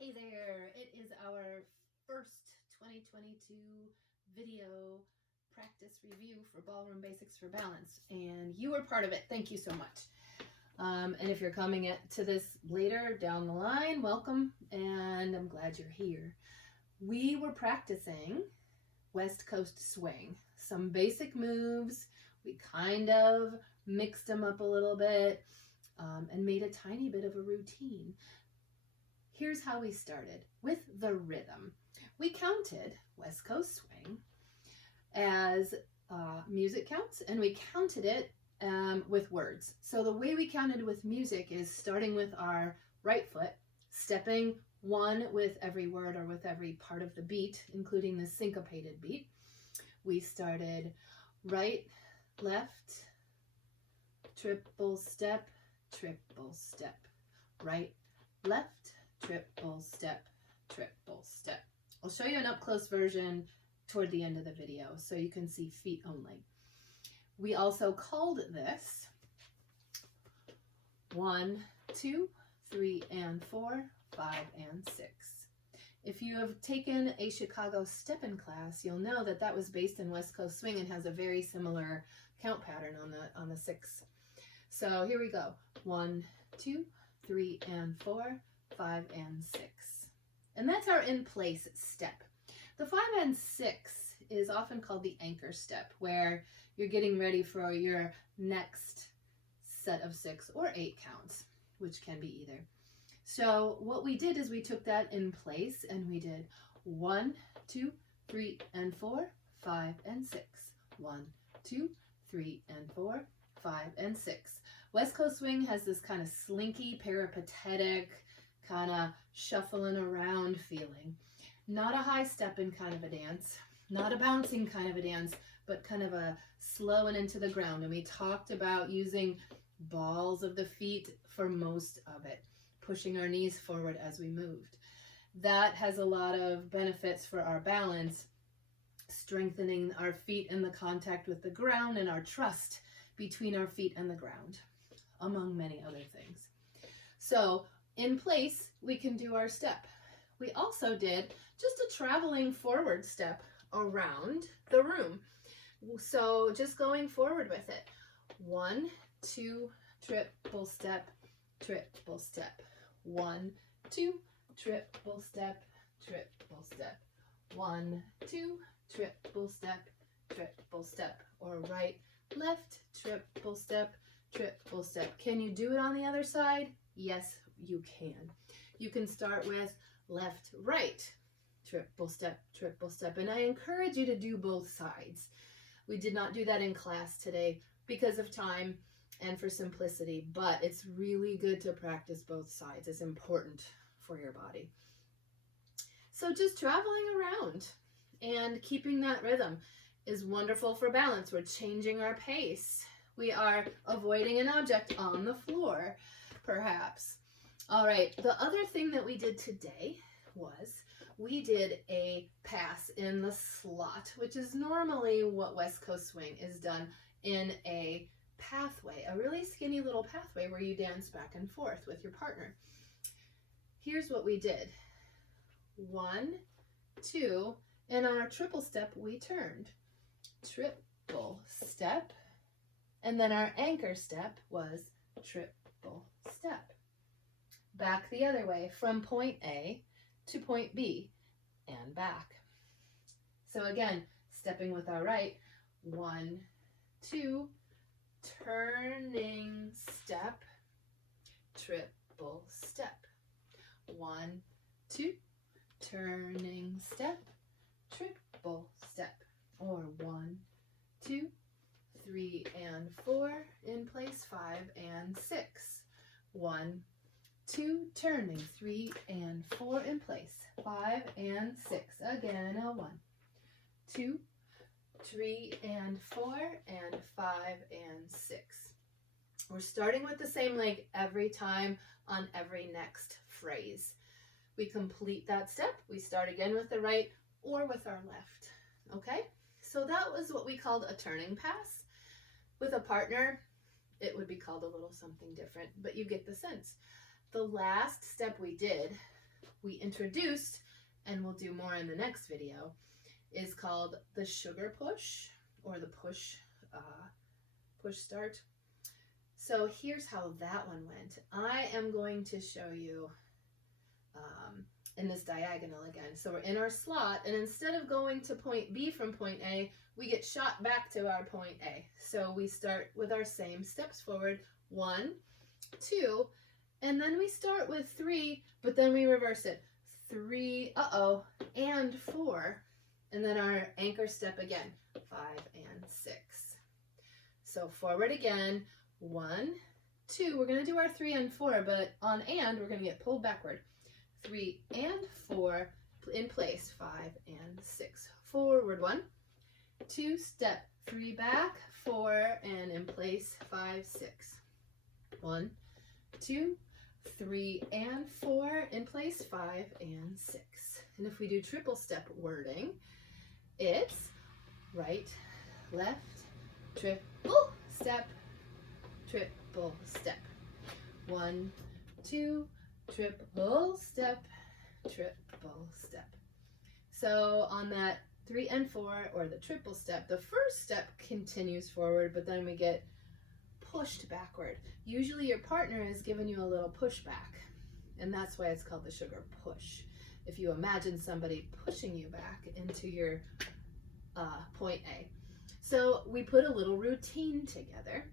Hey there, it is our first 2022 video practice review for Ballroom Basics for Balance, and you were part of it. Thank you so much. And if you're coming to this later down the line, welcome, and I'm glad you're here. We were practicing West Coast swing, some basic moves. We kind of mixed them up a little bit and made a tiny bit of a routine. Here's how we started with the rhythm. We counted West Coast swing as music counts, and we counted it with words. So the way we counted with music is starting with our right foot, stepping one with every word or with every part of the beat, including the syncopated beat. We started right, left, triple step, right, left, triple step. I'll show you an up-close version toward the end of the video so you can see feet only. We also called this 1, 2, 3, and 4, 5, and 6. If you have taken a Chicago step-in class, you'll know that that was based in West Coast swing and has a very similar count pattern on the 6. So here we go. 1, 2, 3, and 4, 5, and 6. And that's our in place step. The 5 and 6 is often called the anchor step, where you're getting ready for your next set of 6 or 8 counts, which can be either. So what we did is we took that in place and we did 1, 2, 3, and 4, 5, and 6. 1, 2, 3, and 4, 5, and 6. West Coast swing has this kind of slinky, peripatetic, kind of shuffling around feeling. Not a high stepping kind of a dance, not a bouncing kind of a dance, but kind of a slowing into the ground. And we talked about using balls of the feet for most of it, pushing our knees forward as we moved. That has a lot of benefits for our balance, strengthening our feet in the contact with the ground and our trust between our feet and the ground, among many other things. So in place, we can do our step. We also did just a traveling forward step around the room. So just going forward with it. 1, 2, triple step, 1, 2, triple step, 1, 2, triple step, or right, left, triple step. Can you do it on the other side? Yes, you can. You can start with left, right, triple step. And I encourage you to do both sides. We did not do that in class today because of time and for simplicity, but it's really good to practice both sides. It's important for your body. So just traveling around and keeping that rhythm is wonderful for balance. We're changing our pace. We are avoiding an object on the floor, perhaps. All right, the other thing that we did today was we did a pass in the slot, which is normally what West Coast swing is done in a pathway, a really skinny little pathway where you dance back and forth with your partner. Here's what we did. 1, 2, and on our triple step, we turned. Triple step. And then our anchor step was triple step. Back the other way from point A to point B and back. So again, stepping with our right, 1, 2, turning step, triple step. 1, 2, turning step, triple step. Or 1, 2, 3, and 4 in place, 5 and 6. 1, 2, turning, 3 and 4 in place, 5 and 6. Again, a 1, 2, 3 and 4 and 5 and 6. We're starting with the same leg every time on every next phrase. We complete that step. We start again with the right or with our left. Okay? So that was what we called a turning pass. With a partner, it would be called a little something different, but you get the sense. The last step we did we introduced, and we'll do more in the next video, is called the sugar push, or the push start. So here's how that one went. I am going to show you in this diagonal again. So we're in our slot, and instead of going to point B from point A, we get shot back to our point A. So we start with our same steps forward, 1, 2, and then we start with 3, but then we reverse it. 3, and 4, and then our anchor step again, 5 and 6. So forward again, 1, 2, we're gonna do our 3 and 4, but on and, we're gonna get pulled backward. 3 and 4, in place, 5 and 6. Forward 1, 2, step, 3 back, 4, and in place, 5, 6. 1, 2, 3 and 4, in place, 5 and 6. And if we do triple step wording, it's right, left, triple step, triple step. 1, 2, triple step, triple step. So on that 3 and 4, or the triple step, the first step continues forward, but then we get pushed backward. Usually your partner is giving you a little pushback, and that's why it's called the sugar push. If you imagine somebody pushing you back into your point A. So we put a little routine together.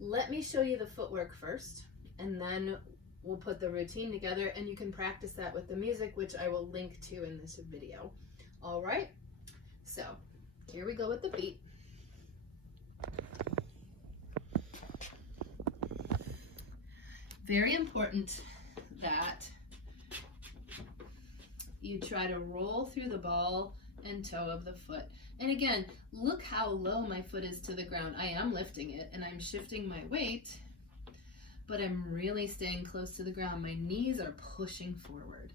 Let me show you the footwork first, and then we'll put the routine together, and you can practice that with the music, which I will link to in this video. All right, so here we go with the beat. Very important that you try to roll through the ball and toe of the foot. And again, look how low my foot is to the ground. I am lifting it and I'm shifting my weight, but I'm really staying close to the ground. My knees are pushing forward,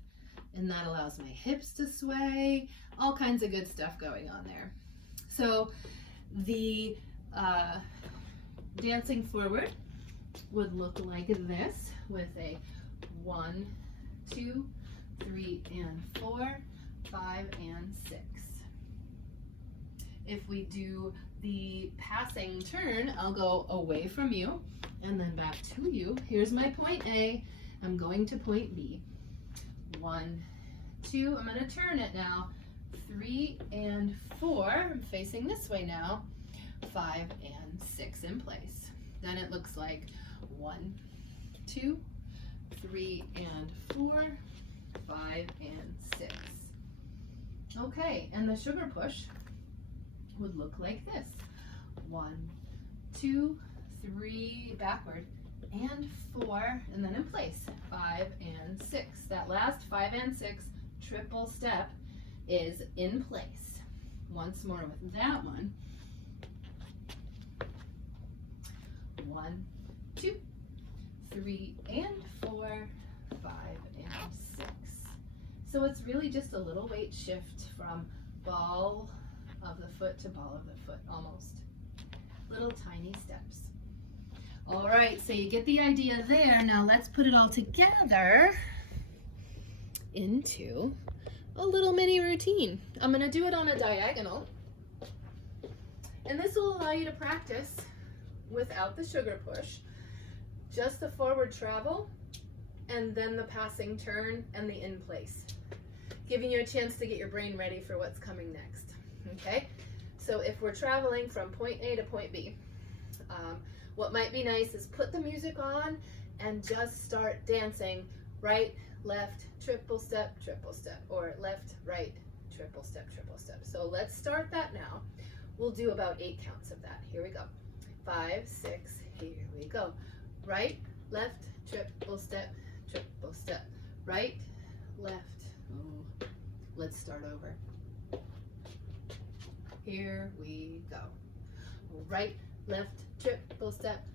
and that allows my hips to sway, all kinds of good stuff going on there. So the dancing forward would look like this, with a 1, 2, 3 and 4, 5 and 6. If we do the passing turn, I'll go away from you and then back to you. Here's my point A. I'm going to point B. 1, 2, I'm going to turn it now. 3 and 4, I'm facing this way now. 5 and 6 in place. Then it looks like 1, 2, 3 and 4, 5 and 6. Okay, and the sugar push would look like this. 1, 2, 3, backward, and 4, and then in place. 5 and 6. That last 5 and 6 triple step is in place. Once more with that one. 1, 2, 3 and 4, 5 and 6. So it's really just a little weight shift from ball of the foot to ball of the foot, almost. Little tiny steps. All right, so you get the idea there. Now let's put it all together into a little mini routine. I'm gonna do it on a diagonal, and this will allow you to practice without the sugar push, just the forward travel, and then the passing turn and the in place, giving you a chance to get your brain ready for what's coming next. Okay, so if we're traveling from point A to point B, what might be nice is put the music on and just start dancing right, left, triple step, or left, right, triple step. So let's start that now. We'll do about 8 counts of that. Here we go. 5, 6, here we go. Right, left, triple step, right, left. Ooh. Let's start over. Here we go. Right, left, triple step,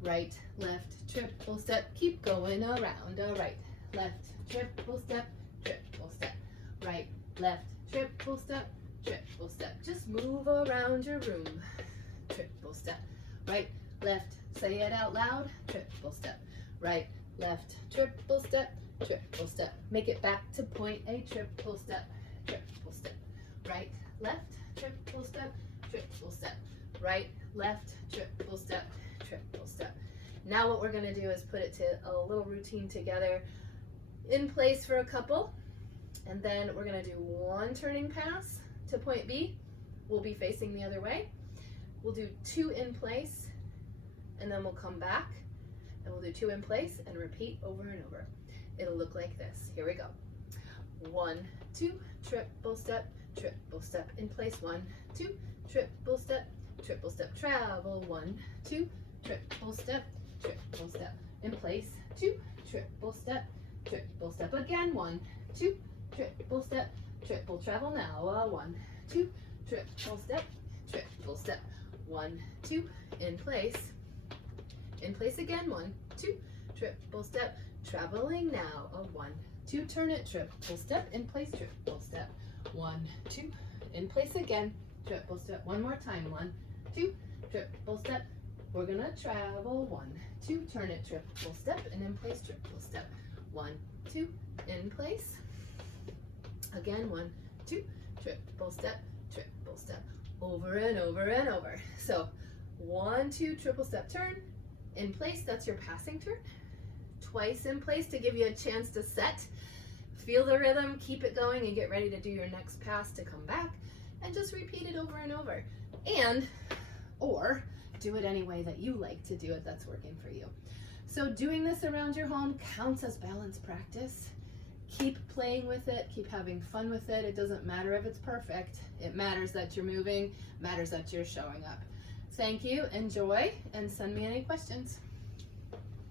right, left, triple step. Keep going around. All right, left, triple step, right, left, triple step. Just move around your room. Triple step, right, left, say it out loud. Triple step, right, left, triple step, triple step. Make it back to point A, triple step, right, left, triple step, right, left, triple step, triple step. Now what we're gonna do is put it to a little routine together in place for a couple, and then we're gonna do one turning pass to point B. We'll be facing the other way. We'll do 2 in place, and then we'll come back, and we'll do 2 in place and repeat over and over. It'll look like this. Here we go. 1, 2, triple step, in place. 1, 2, triple step, travel. 1, 2, triple step, in place. 2, triple step, again. 1, 2, triple step, triple travel now. 1, 2, triple step, 1, 2, in place again. 1, 2, triple step, traveling now. 1, 2, turn it, triple step, in place, triple step. 1, 2, in place again, triple step. One more time. 1, 2, triple step. We're gonna travel. 1, 2, turn it, triple step, and in place, triple step. 1, 2, in place. Again, 1, 2, triple step, over and over and over. So 1, 2, triple step, turn, in place, that's your passing turn. Twice in place to give you a chance to set, feel the rhythm, keep it going, and get ready to do your next pass to come back, and just repeat it over and over. Or do it any way that you like to do it that's working for you. So doing this around your home counts as balance practice. Keep playing with it, keep having fun with it. It doesn't matter if it's perfect. It matters that you're moving, matters that you're showing up. Thank you, enjoy, and send me any questions.